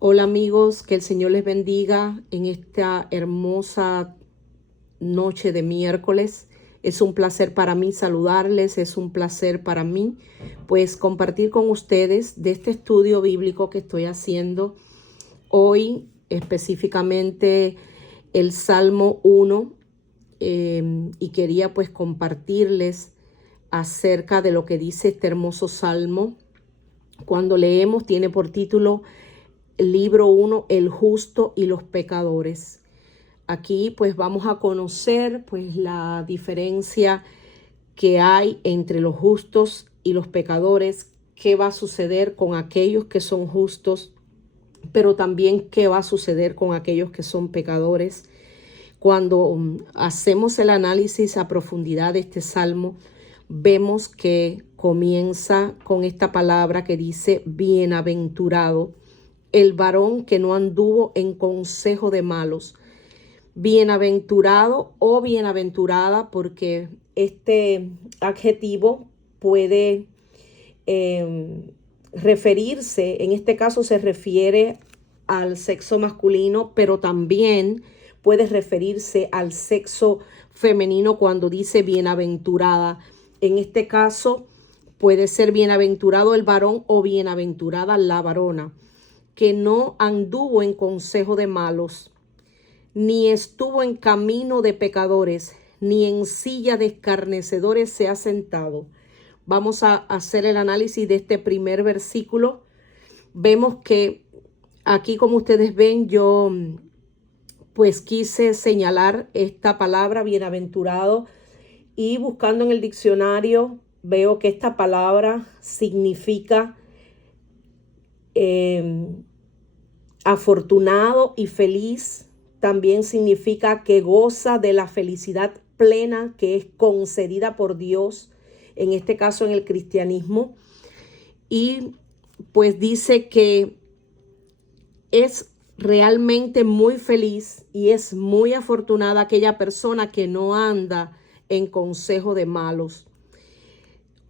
Hola amigos, que el Señor les bendiga en esta hermosa noche de miércoles. Es un placer para mí saludarles, es un placer para mí pues compartir con ustedes de este estudio bíblico que estoy haciendo hoy, específicamente el Salmo 1, y quería pues compartirles acerca de lo que dice este hermoso salmo. Cuando leemos tiene por título Libro 1, el justo y los pecadores. Aquí pues vamos a conocer pues la diferencia que hay entre los justos y los pecadores, qué va a suceder con aquellos que son justos, pero también qué va a suceder con aquellos que son pecadores. Cuando hacemos el análisis a profundidad de este salmo, vemos que comienza con esta palabra que dice bienaventurado el varón que no anduvo en consejo de malos. Bienaventurado o bienaventurada, porque este adjetivo puede referirse, en este caso se refiere al sexo masculino, pero también puede referirse al sexo femenino cuando dice bienaventurada. En este caso puede ser bienaventurado el varón o bienaventurada la varona, que no anduvo en consejo de malos, ni estuvo en camino de pecadores, ni en silla de escarnecedores se ha sentado. Vamos a hacer el análisis de este primer versículo. Vemos que aquí, como ustedes ven, yo pues quise señalar esta palabra bienaventurado, y buscando en el diccionario veo que esta palabra significa afortunado y feliz. También significa que goza de la felicidad plena que es concedida por Dios, en este caso en el cristianismo. Y pues dice que es realmente muy feliz y es muy afortunada aquella persona que no anda en consejo de malos.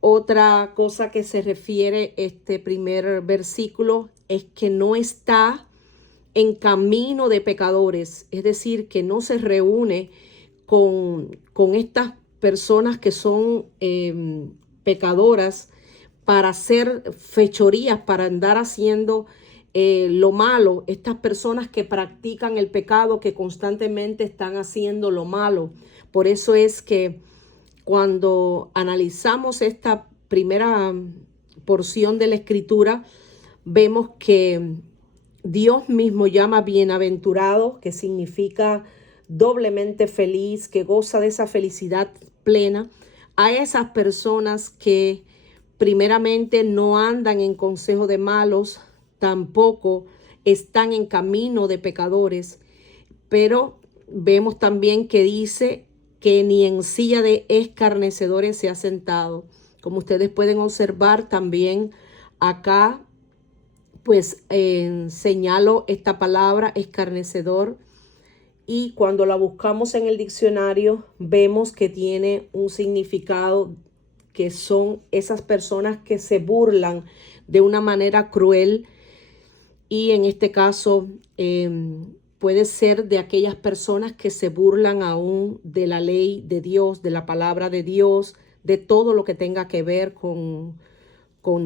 Otra cosa que se refiere este primer versículo es que no está en camino de pecadores, es decir, que no se reúne con estas personas que son pecadoras para hacer fechorías, para andar haciendo lo malo. Estas personas que practican el pecado, que constantemente están haciendo lo malo. Por eso es que cuando analizamos esta primera porción de la escritura, vemos que Dios mismo llama bienaventurado, que significa doblemente feliz, que goza de esa felicidad plena, a esas personas que primeramente no andan en consejo de malos, tampoco están en camino de pecadores, pero vemos también que dice que ni en silla de escarnecedores se ha sentado. Como ustedes pueden observar también acá, pues señalo esta palabra escarnecedor, y cuando la buscamos en el diccionario vemos que tiene un significado que son esas personas que se burlan de una manera cruel, y en este caso puede ser de aquellas personas que se burlan aún de la ley de Dios, de la palabra de Dios, de todo lo que tenga que ver con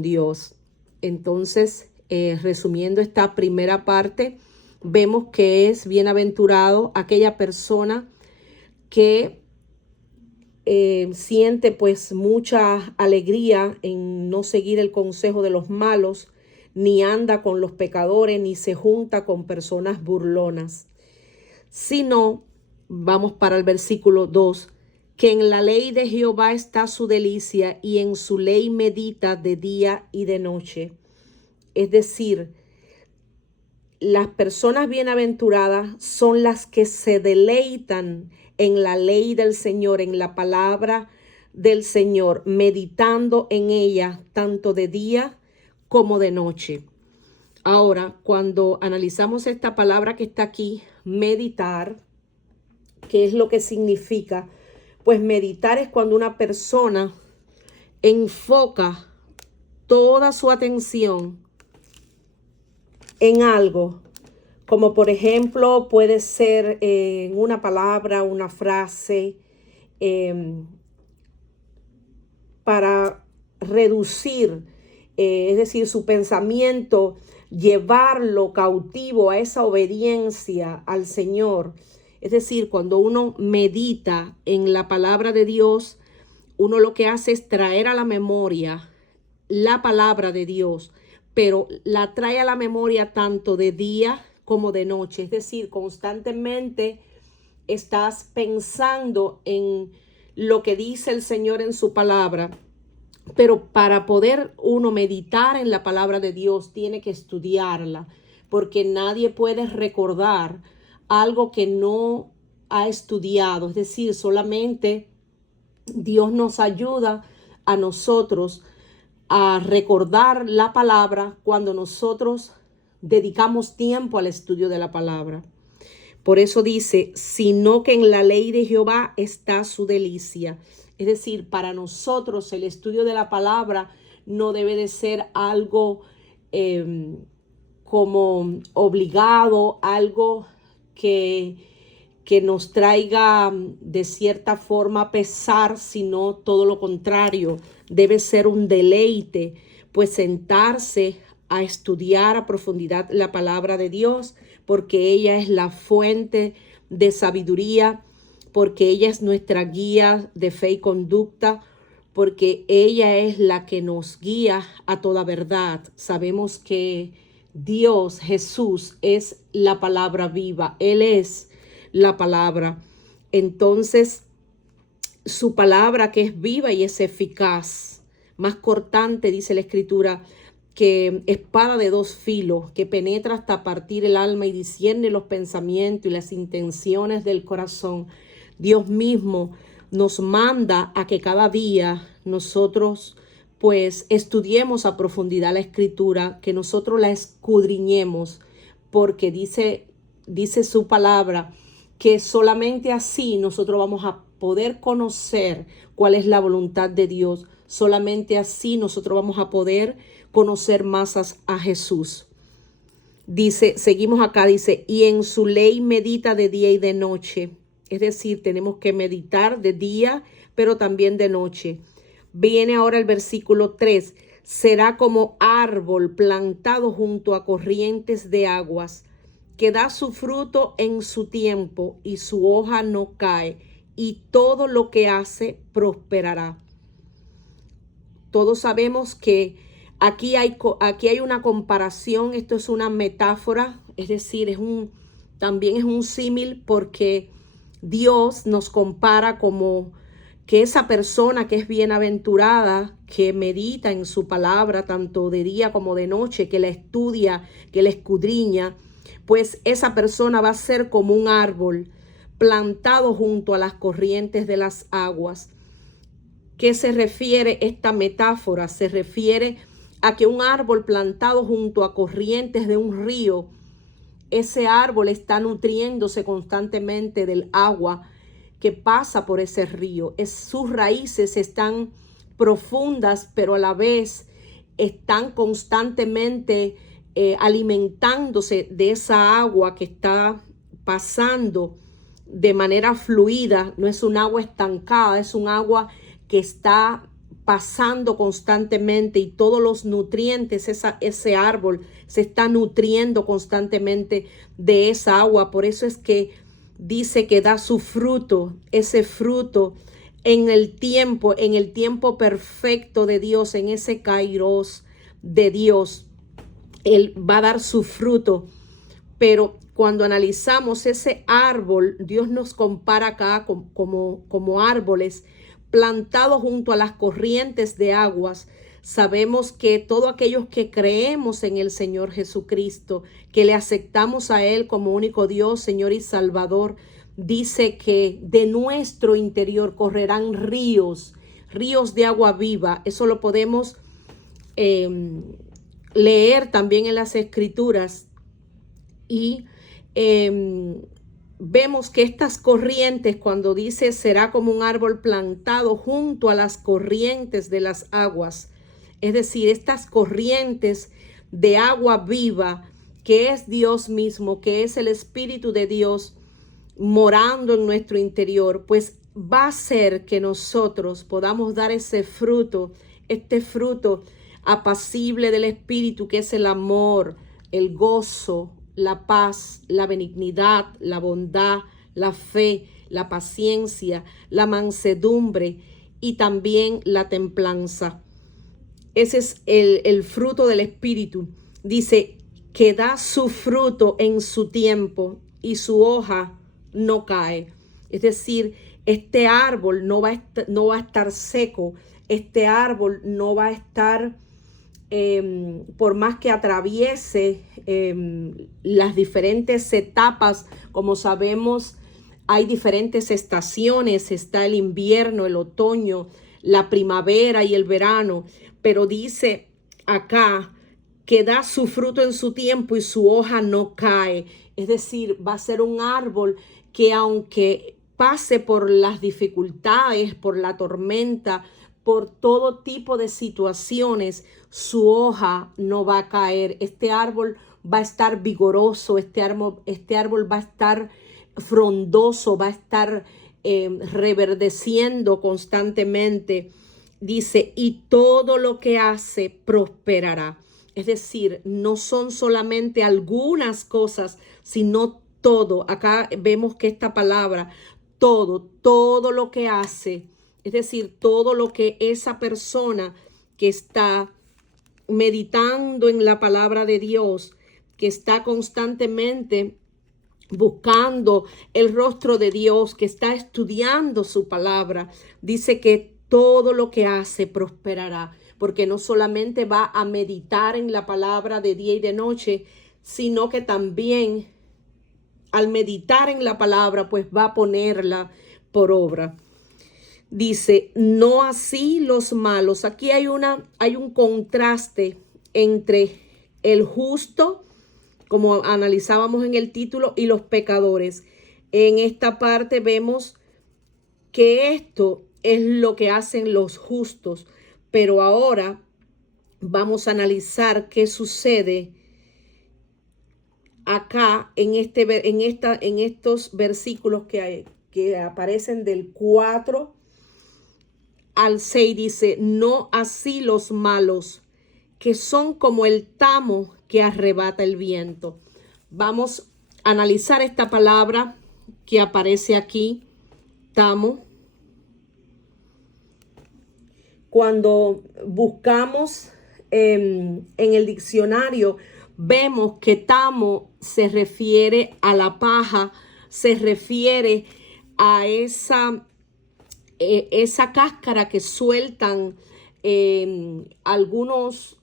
Dios. Entonces, resumiendo esta primera parte, vemos que es bienaventurado aquella persona que siente pues mucha alegría en no seguir el consejo de los malos, ni anda con los pecadores, ni se junta con personas burlonas, sino, vamos para el versículo 2, que en la ley de Jehová está su delicia, y en su ley medita de día y de noche. Es decir, las personas bienaventuradas son las que se deleitan en la ley del Señor, en la palabra del Señor, meditando en ella tanto de día como de noche. Ahora, cuando analizamos esta palabra que está aquí, meditar, ¿qué es lo que significa? Pues meditar es cuando una persona enfoca toda su atención en algo, como por ejemplo puede ser en una palabra, una frase, para reducir, es decir, su pensamiento, llevarlo cautivo a esa obediencia al Señor. Es decir, cuando uno medita en la palabra de Dios, uno lo que hace es traer a la memoria la palabra de Dios, pero la trae a la memoria tanto de día como de noche. Es decir, constantemente estás pensando en lo que dice el Señor en su palabra. Pero para poder uno meditar en la palabra de Dios, tiene que estudiarla, porque nadie puede recordar algo que no ha estudiado. Es decir, solamente Dios nos ayuda a nosotros a recordar la palabra cuando nosotros dedicamos tiempo al estudio de la palabra. Por eso dice, sino que en la ley de Jehová está su delicia. Es decir, para nosotros el estudio de la palabra no debe de ser algo como obligado, algo que nos traiga de cierta forma pesar, sino todo lo contrario. Debe ser un deleite, pues sentarse a estudiar a profundidad la palabra de Dios, porque ella es la fuente de sabiduría, porque ella es nuestra guía de fe y conducta, porque ella es la que nos guía a toda verdad. Sabemos que Dios, Jesús, es la palabra viva. Él es la palabra. Entonces, su palabra, que es viva y es eficaz, más cortante, dice la Escritura, que espada de dos filos, que penetra hasta partir el alma y discierne los pensamientos y las intenciones del corazón. Dios mismo nos manda a que cada día nosotros pues estudiemos a profundidad la Escritura, que nosotros la escudriñemos, porque dice su palabra que solamente así nosotros vamos a poder conocer cuál es la voluntad de Dios. Solamente así nosotros vamos a poder conocer más a Jesús. Dice, seguimos acá, dice, y en su ley medita de día y de noche. Es decir, tenemos que meditar de día, pero también de noche. Viene ahora el versículo 3. Será como árbol plantado junto a corrientes de aguas, que da su fruto en su tiempo y su hoja no cae, y todo lo que hace prosperará. Todos sabemos que aquí hay una comparación, esto es una metáfora, es decir, también es un símil, porque Dios nos compara como que esa persona que es bienaventurada, que medita en su palabra tanto de día como de noche, que la estudia, que la escudriña, pues esa persona va a ser como un árbol plantado junto a las corrientes de las aguas. ¿Qué se refiere esta metáfora? Se refiere a que un árbol plantado junto a corrientes de un río, ese árbol está nutriéndose constantemente del agua que pasa por ese río. Sus raíces están profundas, pero a la vez están constantemente alimentándose de esa agua que está pasando de manera fluida. No es un agua estancada, es un agua que está pasando constantemente, y todos los nutrientes, ese árbol se está nutriendo constantemente de esa agua. Por eso es que dice que da su fruto, ese fruto en el tiempo perfecto de Dios, en ese kairos de Dios. Él va a dar su fruto. Pero cuando analizamos ese árbol, Dios nos compara acá como árboles plantados junto a las corrientes de aguas. Sabemos que todos aquellos que creemos en el Señor Jesucristo, que le aceptamos a Él como único Dios, Señor y Salvador, dice que de nuestro interior correrán ríos de agua viva. Eso lo podemos leer también en las Escrituras. Y vemos que estas corrientes, cuando dice será como un árbol plantado junto a las corrientes de las aguas, es decir, estas corrientes de agua viva que es Dios mismo, que es el Espíritu de Dios morando en nuestro interior, pues va a hacer que nosotros podamos dar ese fruto, este fruto apacible del Espíritu, que es el amor, el gozo, la paz, la benignidad, la bondad, la fe, la paciencia, la mansedumbre y también la templanza. Ese es el fruto del Espíritu. Dice que da su fruto en su tiempo y su hoja no cae. Es decir, este árbol no va a estar seco. Este árbol no va a estar, por más que atraviese las diferentes etapas. Como sabemos, hay diferentes estaciones. Está el invierno, el otoño, la primavera y el verano. Pero dice acá que da su fruto en su tiempo y su hoja no cae. Es decir, va a ser un árbol que aunque pase por las dificultades, por la tormenta, por todo tipo de situaciones, su hoja no va a caer. Este árbol va a estar vigoroso, este árbol va a estar frondoso, va a estar reverdeciendo constantemente. Dice, y todo lo que hace prosperará. Es decir, no son solamente algunas cosas, sino todo. Acá vemos que esta palabra, todo lo que hace, es decir, todo lo que esa persona que está meditando en la palabra de Dios, que está constantemente buscando el rostro de Dios, que está estudiando su palabra, dice que todo lo que hace prosperará, porque no solamente va a meditar en la palabra de día y de noche, sino que también al meditar en la palabra, pues va a ponerla por obra. Dice, no así los malos. Aquí hay un contraste entre el justo, como analizábamos en el título, y los pecadores. En esta parte vemos que esto es lo que hacen los justos, pero ahora vamos a analizar qué sucede acá en estos versículos que aparecen del 4 al 6. Dice, no así los malos, que son como el tamo que arrebata el viento. Vamos a analizar esta palabra que aparece aquí, tamo. Cuando buscamos en el diccionario, vemos que tamo se refiere a la paja, se refiere a esa cáscara que sueltan algunos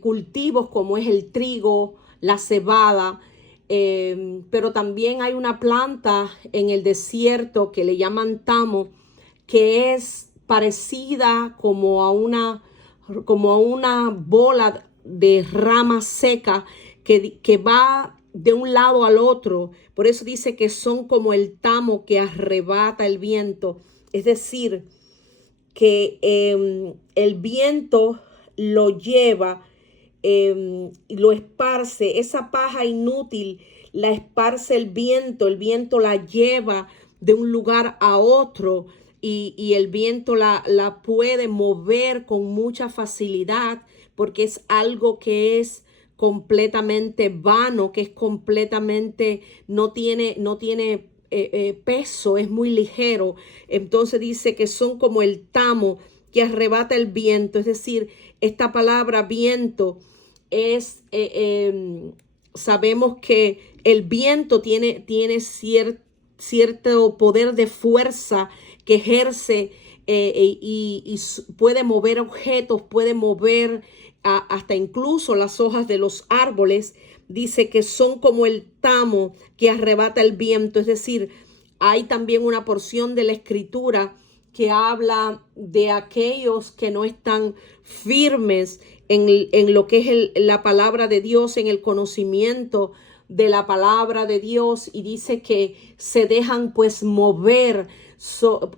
cultivos como es el trigo, la cebada, pero también hay una planta en el desierto que le llaman tamo, que es parecida como a una bola de rama seca que va de un lado al otro. Por eso dice que son como el tamo que arrebata el viento. Es decir, que el viento lo lleva, lo esparce, esa paja inútil la esparce el viento la lleva de un lugar a otro y el viento la puede mover con mucha facilidad porque es algo que es completamente vano, que es completamente, no tiene peso, es muy ligero. Entonces dice que son como el tamo que arrebata el viento. Es decir, esta palabra viento es, sabemos que el viento tiene cierto poder de fuerza que ejerce y puede mover objetos, puede mover hasta incluso las hojas de los árboles. Dice que son como el tamo que arrebata el viento. Es decir, hay también una porción de la escritura que habla de aquellos que no están firmes en lo que es la palabra de Dios, en el conocimiento de la palabra de Dios, y dice que se dejan pues mover,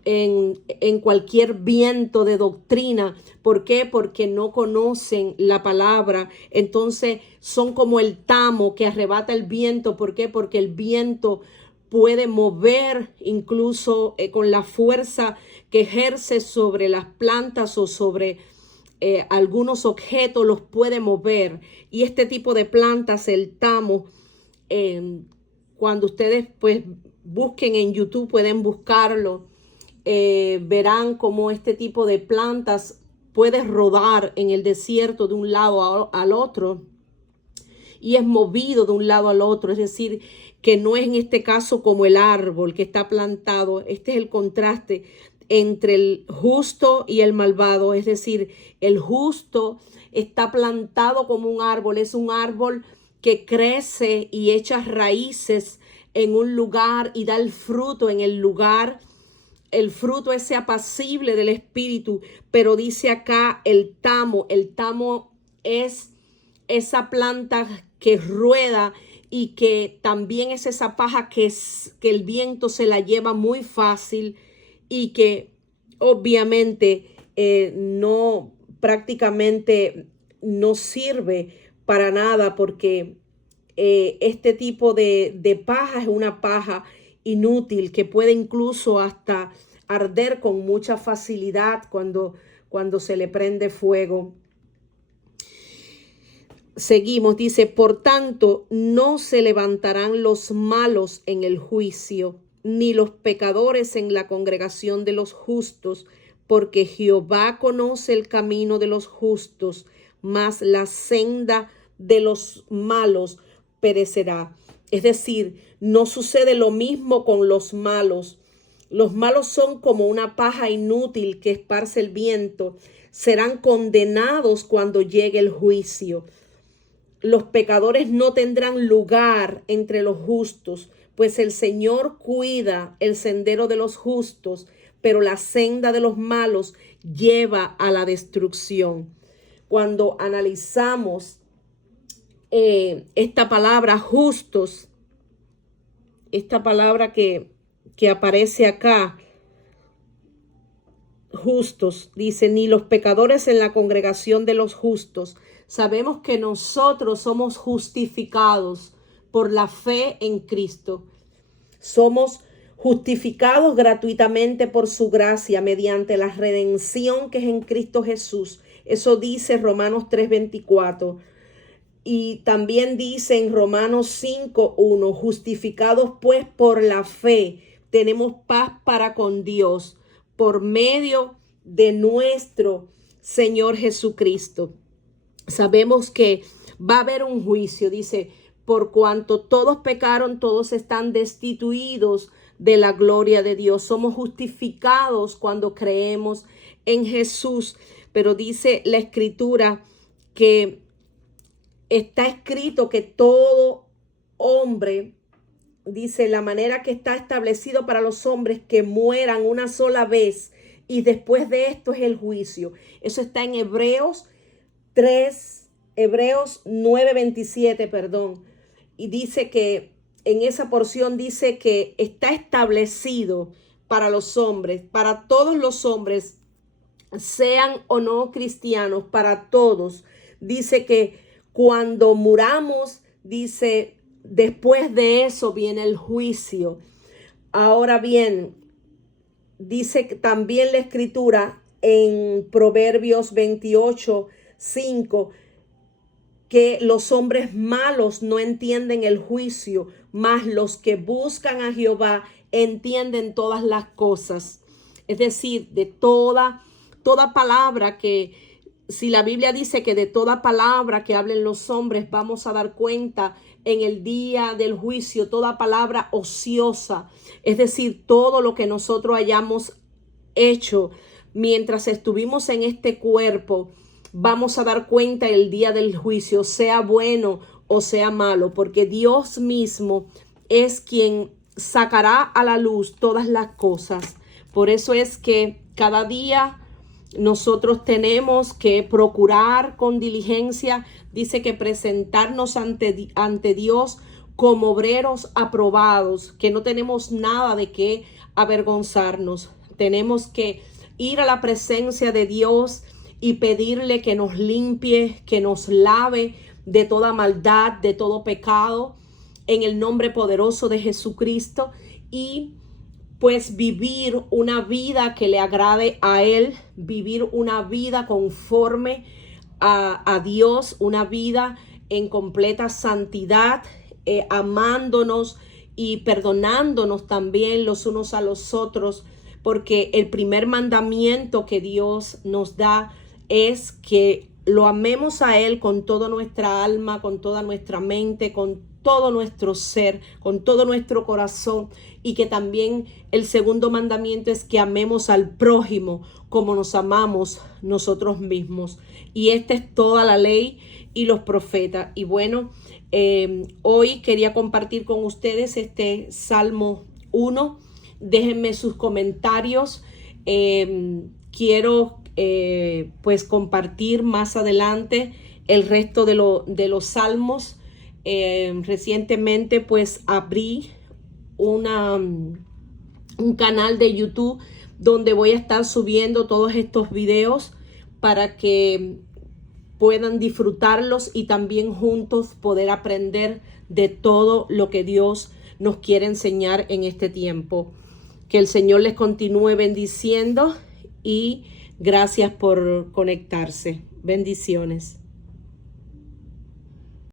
en cualquier viento de doctrina. ¿Por qué? Porque no conocen la palabra. Entonces son como el tamo que arrebata el viento. ¿Por qué? Porque el viento puede mover incluso con la fuerza que ejerce sobre las plantas o sobre algunos objetos, los puede mover. Y este tipo de plantas, el tamo, cuando ustedes pues busquen en YouTube, pueden buscarlo, verán cómo este tipo de plantas puede rodar en el desierto de un lado al otro y es movido de un lado al otro. Es decir, que no es en este caso como el árbol que está plantado. Este es el contraste entre el justo y el malvado. Es decir, el justo está plantado como un árbol. Es un árbol que crece y echa raíces en un lugar y da el fruto en el lugar. El fruto ese apacible del espíritu. Pero dice acá el tamo. El tamo es esa planta que rueda y que también es esa paja que el viento se la lleva muy fácil y que obviamente no, prácticamente no sirve para nada, porque este tipo de paja es una paja inútil que puede incluso hasta arder con mucha facilidad cuando se le prende fuego. Seguimos, dice, por tanto, no se levantarán los malos en el juicio, ni los pecadores en la congregación de los justos, porque Jehová conoce el camino de los justos, mas la senda de los malos perecerá. Es decir, no sucede lo mismo con los malos. Los malos son como una paja inútil que esparce el viento. Serán condenados cuando llegue el juicio. Los pecadores no tendrán lugar entre los justos, pues el Señor cuida el sendero de los justos, pero la senda de los malos lleva a la destrucción. Cuando analizamos esta palabra justos, esta palabra que aparece acá, justos, dice, ni los pecadores en la congregación de los justos. Sabemos que nosotros somos justificados por la fe en Cristo. Somos justificados gratuitamente por su gracia mediante la redención que es en Cristo Jesús. Eso dice Romanos 3:24. Y también dice en Romanos 5:1, justificados pues por la fe, tenemos paz para con Dios por medio de nuestro Señor Jesucristo. Sabemos que va a haber un juicio, dice, por cuanto todos pecaron, todos están destituidos de la gloria de Dios. Somos justificados cuando creemos en Jesús, pero dice la Escritura que está escrito que todo hombre, dice, la manera que está establecido para los hombres que mueran una sola vez y después de esto es el juicio. Eso está en Hebreos 9:27, perdón. Y dice que en esa porción dice que está establecido para los hombres, para todos los hombres, sean o no cristianos, para todos. Dice que cuando muramos, dice, después de eso viene el juicio. Ahora bien, dice también la Escritura en Proverbios 28:5 que los hombres malos no entienden el juicio, mas los que buscan a Jehová entienden todas las cosas. Es decir, de toda palabra que, si la Biblia dice que de toda palabra que hablen los hombres vamos a dar cuenta en el día del juicio, toda palabra ociosa, es decir, todo lo que nosotros hayamos hecho mientras estuvimos en este cuerpo, vamos a dar cuenta el día del juicio, sea bueno o sea malo, porque Dios mismo es quien sacará a la luz todas las cosas. Por eso es que cada día nosotros tenemos que procurar con diligencia, dice que presentarnos ante Dios como obreros aprobados, que no tenemos nada de qué avergonzarnos. Tenemos que ir a la presencia de Dios y pedirle que nos limpie, que nos lave de toda maldad, de todo pecado, en el nombre poderoso de Jesucristo, y pues vivir una vida que le agrade a Él, vivir una vida conforme a Dios, una vida en completa santidad, amándonos y perdonándonos también los unos a los otros, porque el primer mandamiento que Dios nos da es que lo amemos a Él con toda nuestra alma, con toda nuestra mente, con todo nuestro ser, con todo nuestro corazón, y que también el segundo mandamiento es que amemos al prójimo como nos amamos nosotros mismos. Y esta es toda la ley y los profetas. Y bueno, hoy quería compartir con ustedes este Salmo 1. Déjenme sus comentarios. Quiero pues compartir más adelante el resto de los salmos. Recientemente pues abrí un canal de YouTube donde voy a estar subiendo todos estos videos para que puedan disfrutarlos y también juntos poder aprender de todo lo que Dios nos quiere enseñar en este tiempo. Que el Señor les continúe bendiciendo y gracias por conectarse. Bendiciones.